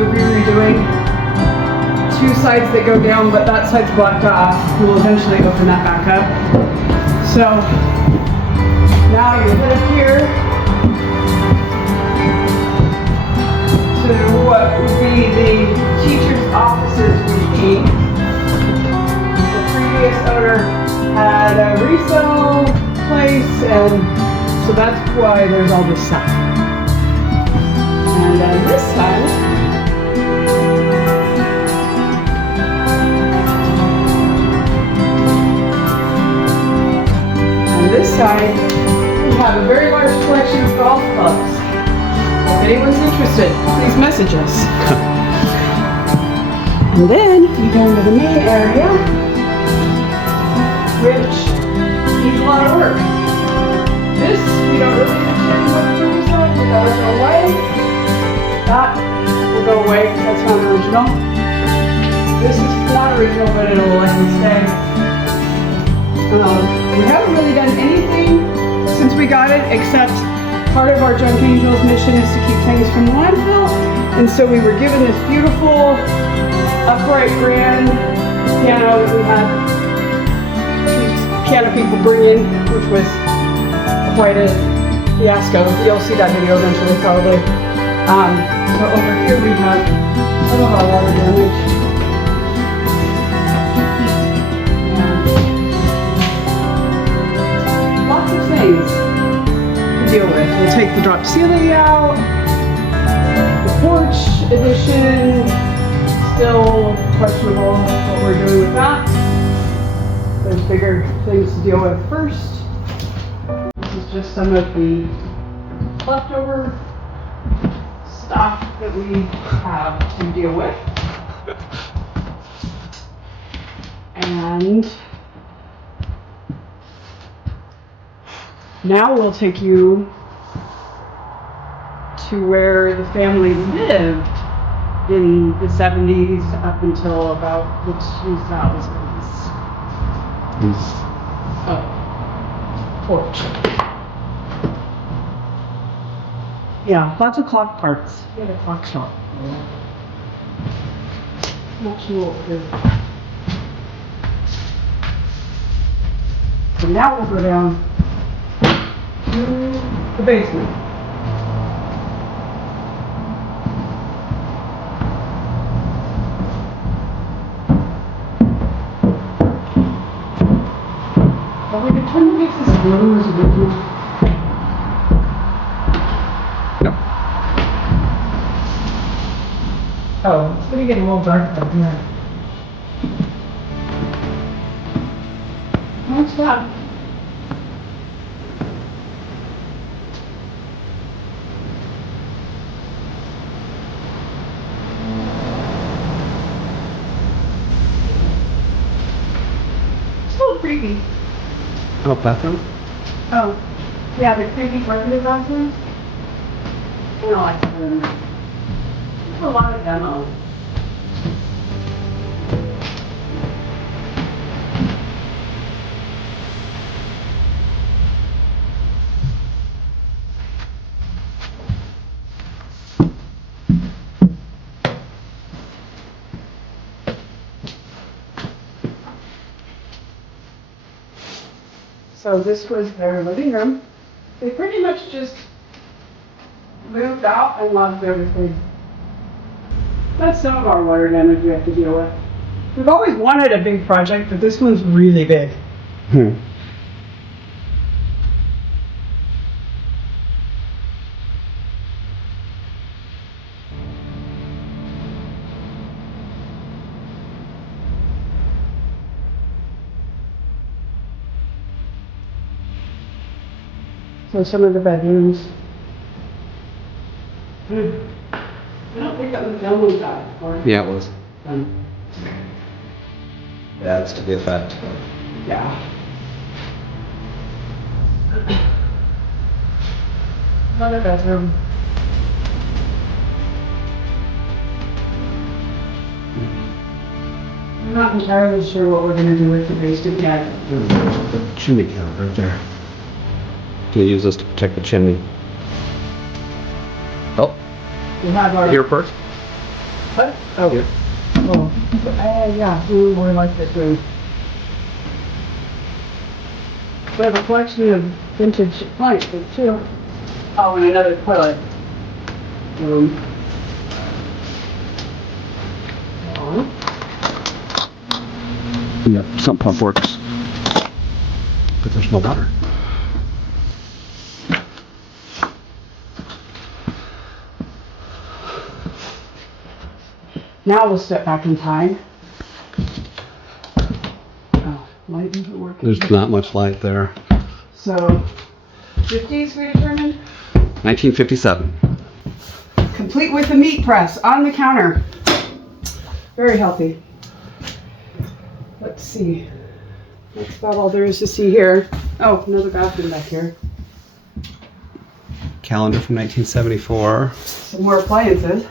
we're redoing 2 sides that go down, but that side's blocked off. We'll eventually open that back up. So now you head up here to what would be the teacher's offices would be. The previous owner had a resale place, and so that's why there's all this stuff. And then this side, we have a very large collection of golf clubs. If anyone's interested, please message us. And then we go into the main area, which needs a lot of work. This, we don't really understand what the purpose of, but that'll go away. That will go away because that's not original. This is not original, but it'll likely stay. We haven't really done anything since we got it, except part of our Junk Angels mission is to keep things from the landfill. And so we were given this beautiful upright grand piano that we had these piano people bring in, which was quite a fiasco. You'll see that video eventually, probably. So over here we have some of our water damage. Lots of things to deal with. We'll take the drop ceiling out. The porch addition, still questionable what we're doing with that. There's bigger things to deal with first. This is just some of the leftover stuff that we have to deal with. And now we'll take you to where the family lived in the 70s up until about the 2000s. Porch. Yeah, lots of clock parts. We had a clock shop. Not sure what we're doing. So now we'll go down to the basement. Well, we can try to make this blue as original. Oh, it's gonna get a little dark up here. What's that? It's a little creepy. Oh, bathroom? Oh, yeah, the creepy part of the bathroom. I don't like them. There's a lot of demo. So this was their living room. They pretty much just moved out and loved everything. That's some of our water damage we have to deal with. We've always wanted a big project, but this one's really big. So some of the bedrooms. I don't think that was the only guy. Yeah, it was. Yeah, that's to the effect. Yeah. Another bedroom. I'm not entirely sure what we're gonna do with the basement yet. The chimney counter right there. Can you use this to protect the chimney? Oh, We have our here first? What? Oh. Yeah. Oh. Yeah, we were like that too. We have a collection of vintage appliances too. Oh, and another toilet room. Yep, sump pump works. But there's no water. Now we'll step back in time. Oh, light isn't working. There's not much light there. So, 50s we determined? 1957. Complete with a meat press on the counter. Very healthy. Let's see. That's about all there is to see here. Oh, another bathroom back here. Calendar from 1974. Some more appliances.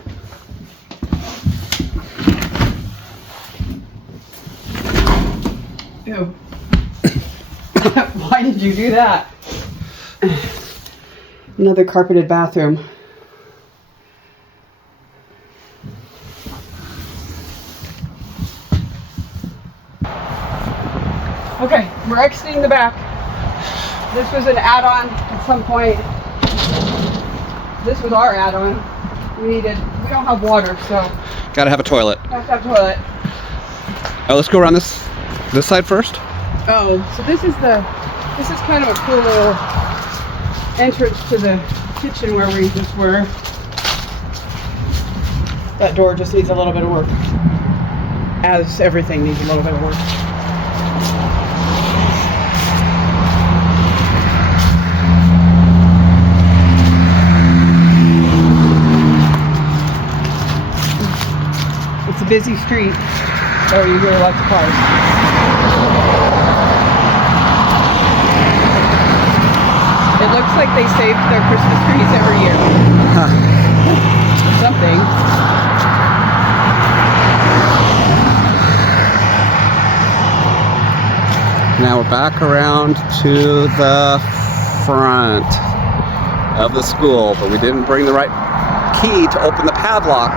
Ew. Why did you do that? Another carpeted bathroom. Okay, we're exiting the back. This was an add-on at some point. This was our add-on. We don't have water, so Gotta have a toilet. we have to have a toilet. Oh, let's go around this side first. Oh, so this is kind of a cool little entrance to the kitchen where we just were. That door just needs a little bit of work. As everything needs a little bit of work. It's a busy street, so you hear lots of cars. It looks like they saved their Christmas trees every year. Something. Now we're back around to the front of the school, but we didn't bring the right key to open the padlock.